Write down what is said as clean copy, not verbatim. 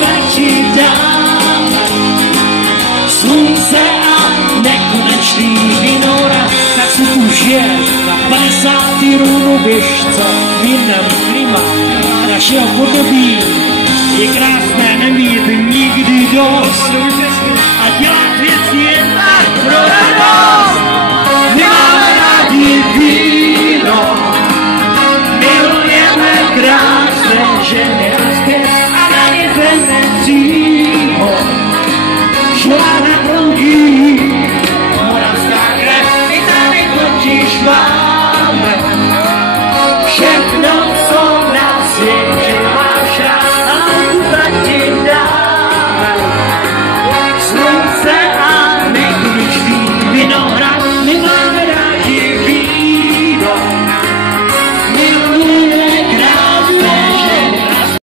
večer dám. Slunce a nekonečný vinohra, tak se už je na 50. růnu, víš co, v jiném klima našeho podobí je krásné nemít nikdy dost a dělat věci jen tak pro radost. My máme rádi víno, milujeme krásné ženy a zpěv a na ně Venecio, žádná proudí, moravská krev, i tady totiž má.